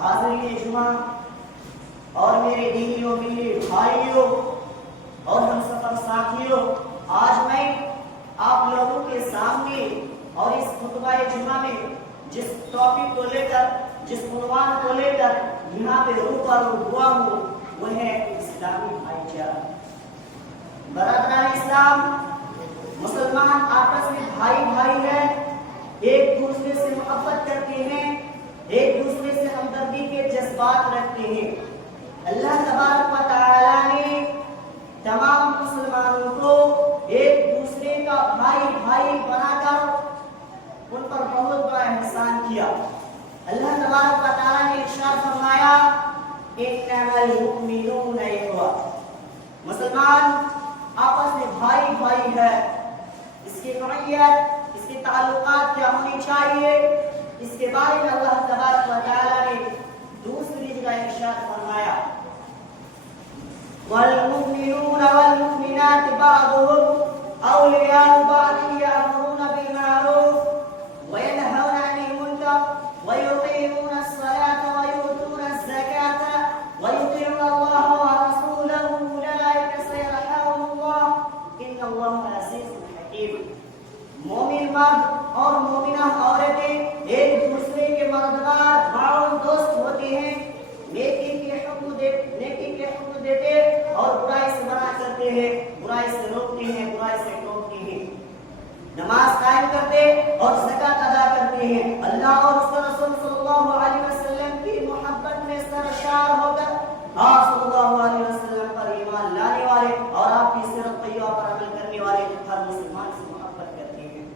حاضرین جمعہ اور میرے دینی و ملی بھائیوں اور ہم سفر ساتھیوں، آج میں آپ لوگوں کے سامنے اور اس خطبہ جمعہ میں جس ٹاپک کو لے کر، جس عنوان کو لے کر یہاں پہ روبرو ہوا ہوں وہ ہے اسلامی بھائی چارہ۔ برادران اسلام، مسلمان آپس میں بھائی بھائی ہیں، ایک دوسرے سے محبت کرتے ہیں، ایک دوسرے سے ہمدردی کے جذبات رکھتے ہیں۔ اللہ تبارک و تعالی نے تمام مسلمانوں کو ایک دوسرے کا بھائی بھائی بنا کر ان پر بہت بڑا احسان کیا۔ اللہ تبارک و تعالی نے ارشاد فرمایا انما المؤمنون اخوہ، مسلمان آپس میں بھائی بھائی ہے۔ اس کی نوعیت، اس کے تعلقات کیا ہونی چاہیے، اس کے بارے میں اللہ تبارک و تعالی نے دوسری جگہ ارشاد فرمایا والمؤمنون والمؤمنات بعضهم اولیاء بعض یأمرون بالمعروف وینہون عن المنکر ویقیمون الصلاة ویؤتون الزکاة ویطیعون اللہ ورسولہ اولئک سیرحمهم اللہ ان اللہ عزیز حکیم۔ مومن مرد اور مومنہ عورتیں ایک دوسرے کے مددگار معاون دوست ہوتے ہیں، نیکی کے حکم دیتے اور برائی سے منع کرتے ہیں، برائی سے روکتے ہیں، برائی سے ٹوکتے ہیں، نماز قائم کرتے اور زکات ادا کرتے ہیں، اللہ اور اس کے رسول صلی اللہ علیہ وسلم کی محبت میں سرشار ہو کر آپ صلی اللہ علیہ وسلم پر ایمان لانے والے اور آپ کی سیرت طیبہ پر عمل کرنے والے ہر مسلمان سے محبت کرتے ہیں۔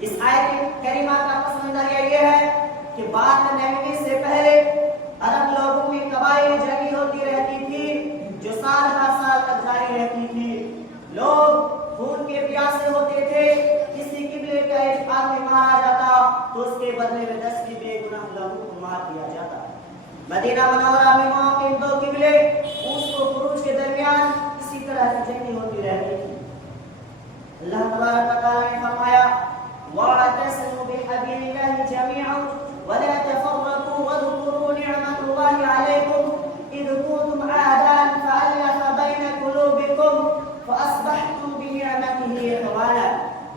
اس آیت کریمہ کا پس منظر یہ ہے کہ بعد میں نبی سے پہلے عرب لوگوں میں قبائلی جنگی ہوتی رہتی تھی جو سال ہر سال تک جاری رہتی تھی۔ لوگ خون کے پیاسے ہوتے تھے، کسی قبلے کا ایک آدمی مارا جاتا تو اس کے بدلے میں 10 بھی بے گناہ لوگوں کو مار دیا جاتا۔ مدینہ منورہ میں وہاں کے دو قبلے اوس و خروج کے درمیان اسی طرح کی جنگی ہوتی رہتی تھی۔ اللہ تبارک و تعالی نے فرمایا وَاعْتَصِمُوا بِحَبْلِ اللَّهِ جَمِيعًا وَلَا تَفَرَّقُوا وَاذْكُرُوا نِعْمَةَ اللَّهِ عَلَيْكُمْ إِذْ كُنتُمْ أَعْدَاءً فَأَلَّفَ بَيْنَ قُلُوبِكُمْ فَأَصْبَحْتُمْ بِنِعْمَتِهِ إِخْوَانًا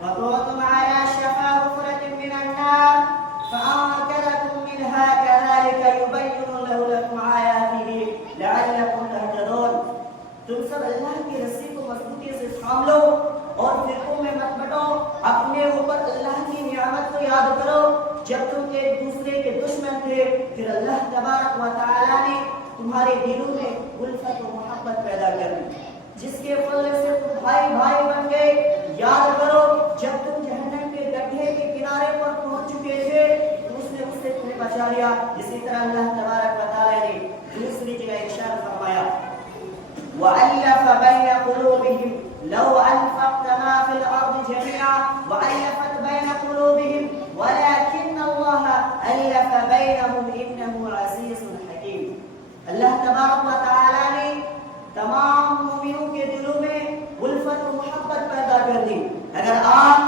وَكُنتُمْ عَلَى شَفَا حُفْرَةٍ مِّنَ النَّارِ فَأَنقَذَكُم مِّنْهَا كَذَلِكَ يُبَيِّنُ اللَّهُ لَكُمْ آيَاتِهِ لَعَلَّكُمْ تَهْتَدُونَ۔ تم سب اللہ کی رسی کو مضبوطی سے تھام لو اور فرقوں میں مت بٹو، اپنے اوپر اللہ کی نعمت کو یاد کرو جب تم ایک دوسرے کے دشمن تھے، پھر اللہ تبارک و تعالی نے تمہارے دلوں میں الفت و محبت پیدا کر دی، جس کے فضل سے تم بھائی بھائی بن گئے۔ یاد کرو جب تم جہنم کے گڈھے کے کنارے پر پہنچ چکے تھے تو اس نے اس سے تمہیں بچا لیا۔ اسی طرح اللہ تبارک و تعالی نے دوسری جگہ ارشاد فرمایا وَأَلَّفَ بَيْنَ قُلُوبِهِمْ لَوْ أَنفَقْتَ مَا فِي الْأَرْضِ جَمِيعًا وَأَلَّفَتْ بَيْنَ قُلُوبِهِمْ وَلَكِنَّ اللَّهَ أَلَّفَ بَيْنَهُمْ إِنَّهُ عَزِيزٌ حَكِيمٌ۔ اللہ تبارک و تعالی نے تمام مومنوں کے دلوں میں الفت و محبت پیدا کر دی۔ اگر آپ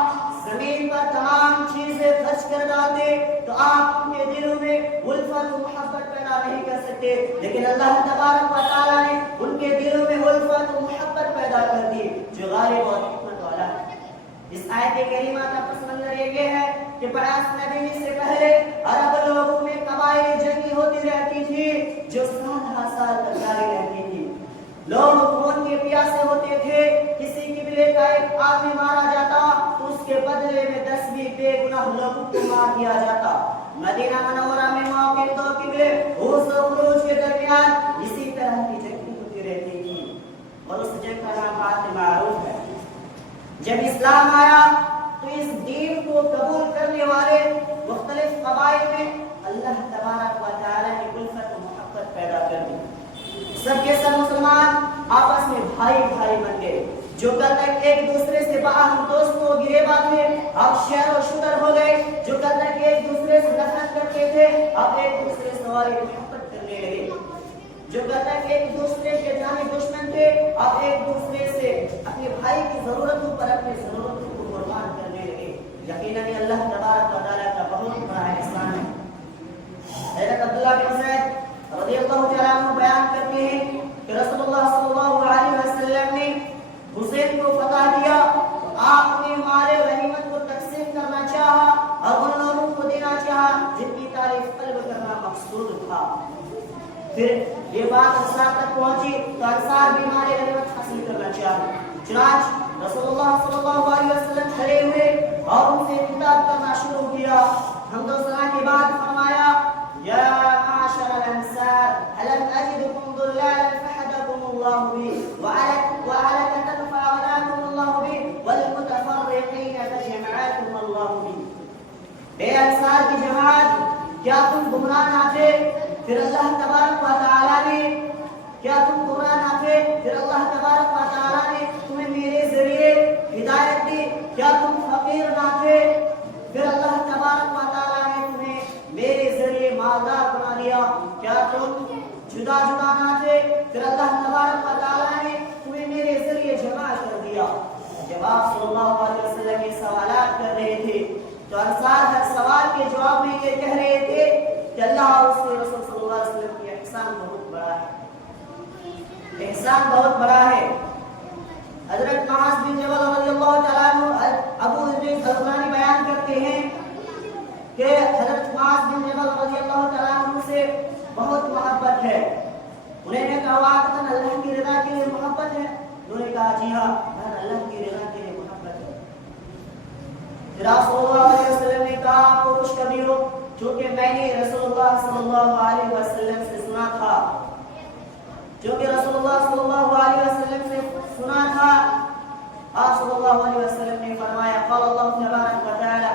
زمین پر تمام چیزیں خرچ کر ڈالتے تو آپ ان کے دلوں میں الفت و محبت پیدا نہیں کر سکتے، لیکن اللہ تبارک و تعالی نے ان کے دلوں میں الفت و محبت پیدا کر دی جو غالب اور حکمت والا ہے۔ اس آیت کریمہ کا پس منظر یہ ہے کہ بعث نبی سے پہلے عرب لوگوں میں قبائلی جنگی ہوتی رہتی تھی جو سال ہر سال تک جاری رہتی تھی۔ لوگ خون کے پیاسے ہوتے تھے، کسی قبلے کا ایک آدمی مارا جاتا تو اس کے بدلے میں 10 بھی بے گناہ لوگوں کو مار دیا جاتا۔ مدینہ منورہ میں وہاں کے دو قبلے اوس و خروج کے درمیان اسی طرح کی جنگی ہوتی رہتی تھی اور اس جنگ کا نام بات معروف ہے۔ جب اسلام آیا تو اس دین کو قبول کرنے والے مختلف قبائل میں اللہ تبارک و تعالی نے الفت و محبت پیدا کر دی۔ سب کے سب مسلمان آپس میں بھائی بھائی بن گئے، جو کل تک ایک دوسرے سے باہم دوست و گریباں تھے اب شہر و شدر ہو گئے، جو کل تک ایک دوسرے سے نفرت کرتے تھے اب ایک دوسرے سے محبت کرنے لگے، جو کل تک ایک دوسرے کے جانی دشمن تھے اب ایک دوسرے سے اپنے بھائی کی ضرورتوں پر اپنی ضرورتوں کو قربان کرنے لگے۔ یقیناً اللہ تبارک و تعالیٰ کا بہت بڑا احسان ہے۔ حضرت عبداللہ بن زید رضی اللہ تعالیٰ عنہ بیان کرتے ہیں کہ رسول اللہ صلی اللہ علیہ وسلم نے حسین کو فتح دیا، آپ نے مال غنیمت کو تقسیم کرنا چاہا اور ان لوگوں کو دینا چاہا جن کی تعریف قلب کرنا مقصود تھا۔ پھر یہ بات انصار تک پہنچی تو انصار بھی مال غنیمت حاصل کرنا چاہے، چنانچہ رسول اللہ صلی اللہ علیہ وسلم کھڑے ہوئے اور ان سے خطاب کرنا شروع کیا۔ حمد و ثنا کے بعد فرمایا یا معاشر الانصار الم اجدکم ضلالا فحدکم اللہ بی وعلکة فاغناکم اللہ بی والمتفرقین فجمعاکم اللہ بی۔ اے انصار کی جماعت، کیا تم گمراہ نہ تھے؟ پھر اللہ تبارک و تعالیٰ نے پھر اللہ تبارک و تعالیٰ نے تمہیں میرے ذریعے ہدایت دی۔ کیا تم فقیر نہ تھے؟ پھر اللہ تبارک و تعالیٰ نے تمہیں میرے ذریعے مالدار بنا دیا۔ کیا تم جدا نہ تھے؟ پھر اللہ تبارک و تعالیٰ نے تمہیں میرے ذریعے جمع کر دیا۔ جب آپ صلی اللہ علیہ وسلم یہ سوالات کر رہے تھے تو انصار ہر سوال کے جواب میں یہ کہہ رہے تھے کہ اللہ اور اس کے رسول صلی اللہ علیہ وسلم کی احسان بہت بڑا ہے، احسان بہت بڑا ہے۔ حضرت معاذ بن جبل رضی اللہ تعالیٰ عنہ ابو ادریس الخولانی بیان کرتے ہیں کہ حضرت معاذ بن جبل رضی اللہ تعالیٰ عنہ سے بہت محبت ہے۔ انہوں نے کہا واقعاً اللہ کی رضا کے لیے محبت ہے؟ انہوں نے کہا جی ہاں، اللہ کی رضا کے لیے محبت ہے۔ پھر آپ صلی اللہ علیہ وسلم نے کہا آپ کو خوشخبری ہو، چونکہ میں نے رسول اللہ صلی اللہ علیہ وسلم سے سنا تھا، آپ صلی اللہ علیہ وسلم نے فرمایا قال اللہ تبارک و تعالی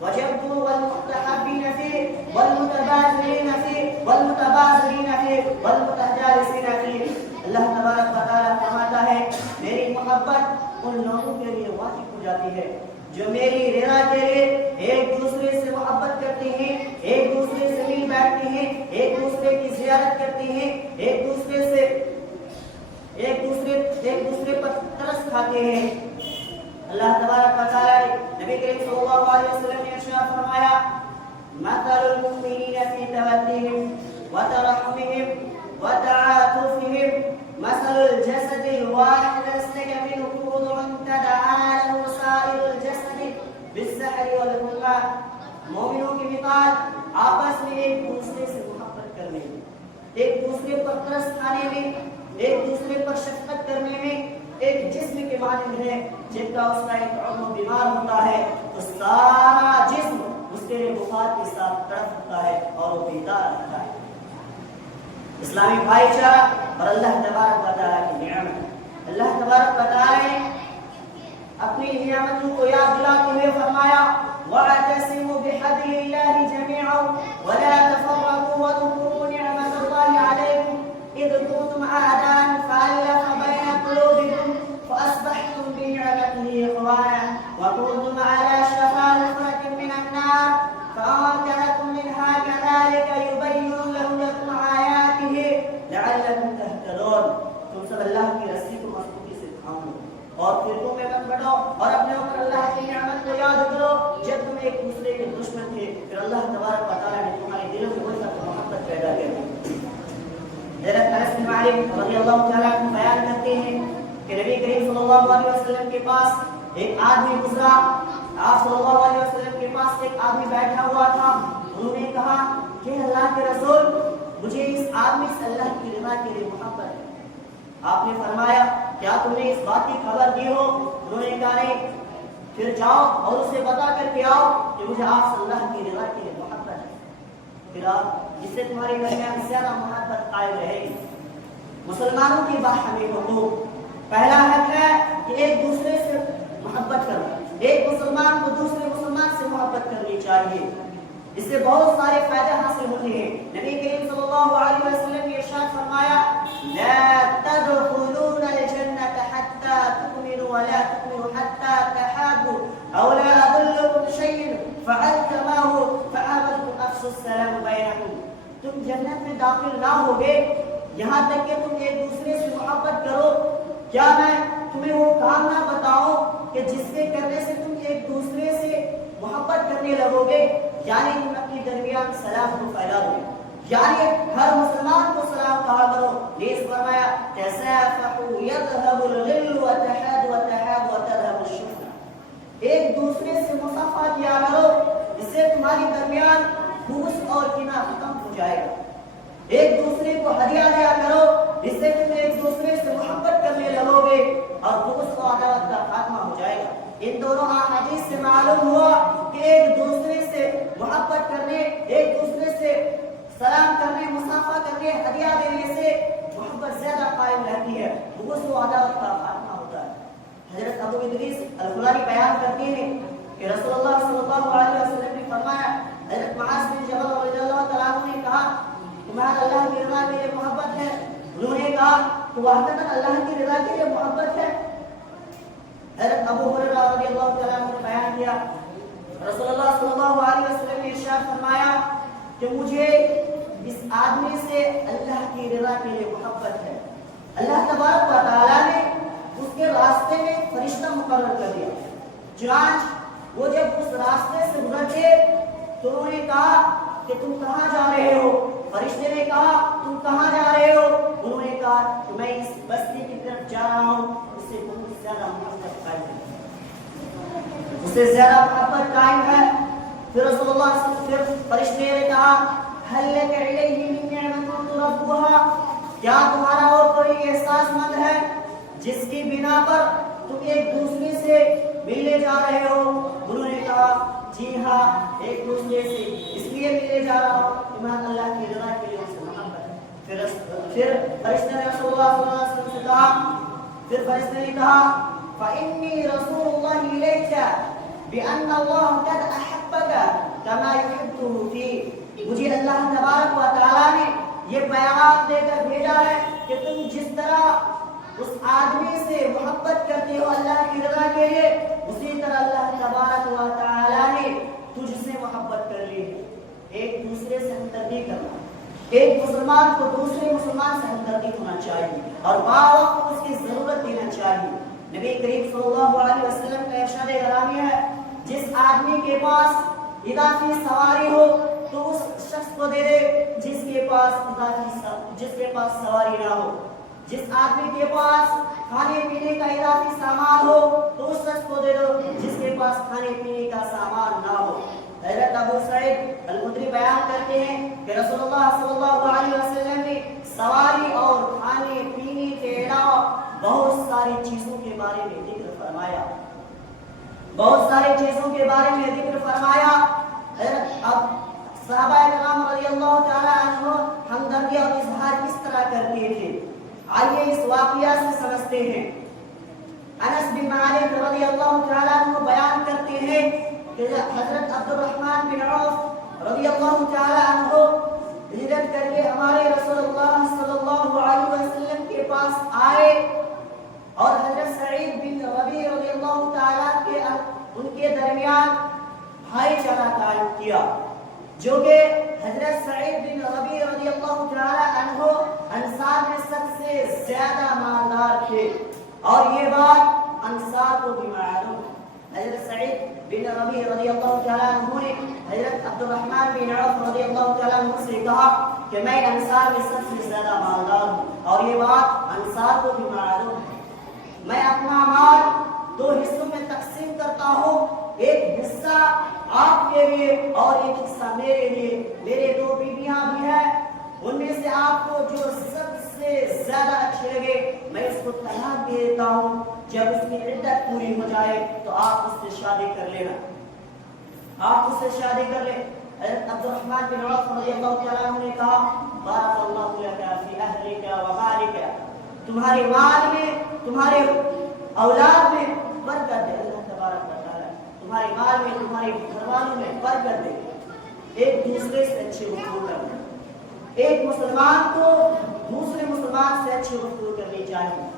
وجبت والمتحابین فی والمتبادلین فی والمتبادلین فی والمتجالسین فی۔ اللہ تبارک و تعالی فرماتا ہے میری محبت ان لوگوں کے لیے واجب ہو جاتی ہے جو میری رضا کے لیے ایک دوسرے سے محبت کرتے ہیں، ایک دوسرے سے مل بیٹھتے ہیں، ایک دوسرے کی زیارت کرتے ہیں، ایک دوسرے پر ترس کھاتے ہیں۔ اللہ تبارک و تعالی نبی کریم صلی اللہ علیہ وسلم نے ارشاد فرمایا مثل المؤمنین فی تودهم وترحمهم وتعاطفهم مثل الجسد الواحد استجب منه عضو تداعى له سائر الجسد بالسحر والحمى۔ مومنوں کی مثال آپس میں ایک دوسرے سے محبت کرنے میں، ایک دوسرے پر ترس کھانے میں، ایک دوسرے پر شفقت کرنے میں ایک جسم کے مانند ہے جن کا اس کا ایک عضو بیمار ہوتا ہے تو سارا جسم اس کے لیے بخار کے ساتھ تڑپتا ہے اور وہ بیدار رہتا ہے۔ اسلامی بھائی چارہ اور اللہ تبارک و تعالیٰ کی نعمت، اللہ تبارک و تعالیٰ نے اپنی نعمتوں کو یاد دلاتے ہوئے فرمایا وَاعْتَصِمُوا بِحَبْلِ اللَّهِ جَمِيعًا وَلَا تَفَرَّقُوا وَاذْكُرُوا نِعْمَةَ اللَّهِ عَلَيْكُمْ إِذْ كُنتُمْ أَعْدَاءً فَأَلَّفَ بَيْنَ قُلُوبِكُمْ فَأَصْبَحْتُمْ بِنِعْمَتِهِ إِخْوَانًا وَكُنتُمْ عَلَى شَفَا حُفْرَةٍ مِّنَ النَّارِ فَأَنقَذَكُم مِّنْهَا كَذَلِكَ يُبَيِّنُ اللَّهُ لَكُمْ آيَاتِهِ لَعَلَّكُمْ تَهْتَدُونَ۔ تم سب اللہ کی رسی کو مضبوطی سے تھامو اور فرقوں میں مت بٹو اور اپنے اوپر اللہ کی نعمت کو یاد کرو جب تم ایک دوسرے کے دشمن تھے پھر اللہ تبارک و تعالیٰ نے تمہارے دلوں میں الفت و محبت پیدا کر دی۔ حضرت انس بن مالک رضی اللہ تعالیٰ عنہ بیان کرتے ہیں کہ نبی کریم صلی اللہ علیہ وسلم کے پاس ایک آدمی گزرا، آپ صلی اللہ علیہ وسلم کے پاس ایک آدمی بیٹھا ہوا تھا۔ انہوں نے کہا کہ اللہ کے رسول مجھے اس آدمی سے اللہ کی رضا کے لیے محبت ہے۔ آپ نے فرمایا کیا تم نے اس بات کی خبر دی ہو؟ انہوں نے کہا نہیں۔ پھر جاؤ اور اسے بتا کر کے آؤ کہ مجھے آپ سے اللہ کی رضا کے لیے محبت ہے، پھر آپ جس سے تمہارے درمیان زیادہ محبت قائم رہے گی۔ مسلمانوں کی باہمی حقوق، پہلا حق ہے کہ ایک دوسرے سے محبت کرنا، ایک مسلمان کو دوسرے مسلمان سے محبت کرنی چاہیے، اس سے بہت سارے فائدے حاصل ہوتے ہیں۔ نبی کریم صلی اللہ علیہ وسلم نے ارشاد فرمایا لا تدخلون الجنة حتى تؤمنوا ولا تؤمنوا حتى تحابوا أو لا أدلكم شيء فعلتماه فآمنتم أفشوا السلام بينكم۔ تم جنت میں داخل نہ ہوگے یہاں تک کہ تم ایک دوسرے سے محبت کرو۔ کیا میں تمہیں وہ کام نہ بتاؤں کہ جس کے کرنے سے تم ایک دوسرے سے محبت کرنے لگو گے یعنی تم اپنے درمیان سلام کو پھیلا دو گے، یعنی ہر مسلمان کو سلام کہا کرو۔ نیز فرمایا تسافحوا يذهب الغل وتحاد وتذهب الشحنة، ایک دوسرے سے مصافحہ کیا کرو، اس سے تمہاری درمیان بغض اور کینہ ختم ہو جائے گا۔ ایک دوسرے کو ہدیہ دیا کرو، اس سے تم ایک دوسرے سے محبت کرنے لگو گے اور بغض و عداوت کا خاتمہ ہو جائے گا۔ ان دونوں احادیث سے معلوم ہوا کہ ایک دوسرے سے محبت کرنے، ایک دوسرے سے سلام کرنے، مصافحہ کرنے، ہدیہ دینے سے محبت زیادہ قائم رہتی ہے، بغض و عداوت کا خاتمہ ہوتا ہے۔ حضرت ابو ادریس الخولانی بیان کرتے ہیں کہ رسول اللہ صلی اللہ علیہ وسلم نے فرمایا، حضرت معاذ بن جبل رضی اللہ تعالیٰ عنہ نے کہا تمہارا اللہ کی رضا کے لیے محبت ہے؟ انہوں نے کہا تو واقعتاً اللہ کی رضا کے لیے محبت ہے؟ حضرت ابو ہریرہ رضی اللہ تعالیٰ عنہ نے بیان کیا رسول اللہ صلی اللہ علیہ وسلم نے ارشاد فرمایا کہ مجھے اس آدمی سے اللہ کی رضا کے لیے محبت ہے۔ اللہ تبارک و تعالیٰ نے اس کے راستے میں فرشتہ مقرر کر دیا، چنانچہ وہ جب اس راستے سے گزرتے تو انہوں نے کہا کہ تم کہاں جا رہے ہو؟ فرشتے نے کہا تم کہاں جا رہے ہو؟ انہوں نے کہا کہ میں اس بستی کی طرف جا رہا ہوں، اس سے بہت زیادہ محبت قائم ہے، اس سے زیادہ محبت قائم ہے۔ پھر رسول اللہ صلی اللہ علیہ وسلم فرشتے نے کہا هل لك إليه من نعمة تربها، کیا تمہارا اور کوئی احساس مند ہے جس کی بنا پر تم ایک دوسرے سے ملنے جا رہے ہو؟ انہوں نے کہا جی ہاں، ایک دوسرے سے اس لیے ملنے جا رہا ہوں کہ میں اللہ کی رضا کے لیے اس سے محبت ہے۔ پھر فرشتے نے رسول اللہ صلی اللہ علیہ وسلم سے کہا، پھر فرشتے نے کہا فإني رسول الله إليك بأن الله قد أحبك كما يحبه فيه، مجھے اللہ تبارک و تعالیٰ نے یہ پیغام دے کر بھیجا ہے کہ تم جس طرح اس آدمی سے محبت کرتے ہو اللہ کی رضا کے لیے، اسی طرح اللہ تبارک و تعالیٰ نے تجھ سے محبت کر لی ہے۔ ایک دوسرے سے ہمدردی کرنا، ایک مسلمان کو دوسرے مسلمان سے ہمدردی ہونا چاہیے اور باوقت اس کی ضرورت دینا چاہیے۔ نبی کریم صلی اللہ علیہ وسلم کا ارشاد گرامی ہے جس آدمی کے پاس اضافی سواری ہو تو اس شخص کو دے دے جس کے پاس سواری نہ ہو، جس آدمی کے پاس کھانے پینے کا اضافی سامان ہو تو اس شخص کو دے دو جس کے پاس کھانے پینے کا سامان نہ ہو۔ حضرت ابو سعید الخدری بیان کرتے ہیں کہ رسول اللہ صلی اللہ علیہ وسلم نے سواری اور کھانے پینے کے علاوہ بہت ساری چیزوں کے بارے میں ذکر فرمایا، بہت ساری چیزوں کے بارے میں ذکر فرمایا۔ اب صحابہ کرام رضی اللہ تعالی عنہ ہمدردی اور اظہار کس طرح کرتے تھے، آئیے اس واقعہ سے سمجھتے ہیں۔ انس بن مالک رضی اللہ تعالی عنہ بیان کرتے ہیں کہ حضرت عبد الرحمن بن عوف رضی اللہ تعالی عنہ ہجرت کر کے ہمارے رسول اللہ صلی اللہ علیہ وسلم کے پاس آئے اور حضرت سعید بن ربیع رضی اللہ تعالی ان کے درمیان بھائی چارہ قائم کیا، جو کہ حضرت سعید بن ربیع رضی اللہ تعالی عنہ انصار میں سب سے زیادہ مالدار تھے اور یہ بات انصار کو بھی معلوم ہے۔ حضرت سعید بن ربیع رضی اللہ تعالی عنہ نے حضرت عبد الرحمن بن عوف رضی اللہ تعالی عنہ سے کہا کہ میں انصار میں سب سے زیادہ مالدار ہوں اور یہ بات انصار کو بھی معلوم ہے، میں اپنا مال دو حصوں میں تقسیم کرتا ہوں، ایک حصہ آپ کے لیے اور ایک حصہ میرے لیے، میرے دو بیویاں بھی ہیں، ان میں سے آپ کو جو سب سے زیادہ اچھے لگے میں اس کو طلاق دے دیتا ہوں، جب اس کی عدت پوری ہو جائے تو آپ اس سے شادی کر لینا، آپ اس سے شادی کر لیں۔ حضرت عبد الرحمن بن عوف رضی اللہ تعالیٰ عنہ نے کہا بارک اللہ لک فی اہلک و مالک، تمہارے مال میں، تمہارے اولاد میں برکت دے اللہ تبارک و تعالیٰ، تمہارے مال میں، تمہارے گھر والوں میں برکت دے۔ ایک دوسرے سے اچھی گفتگو کرنا، ایک مسلمان کو دوسرے مسلمان سے اچھی گفتگو کرنی چاہیے،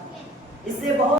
اس سے بہت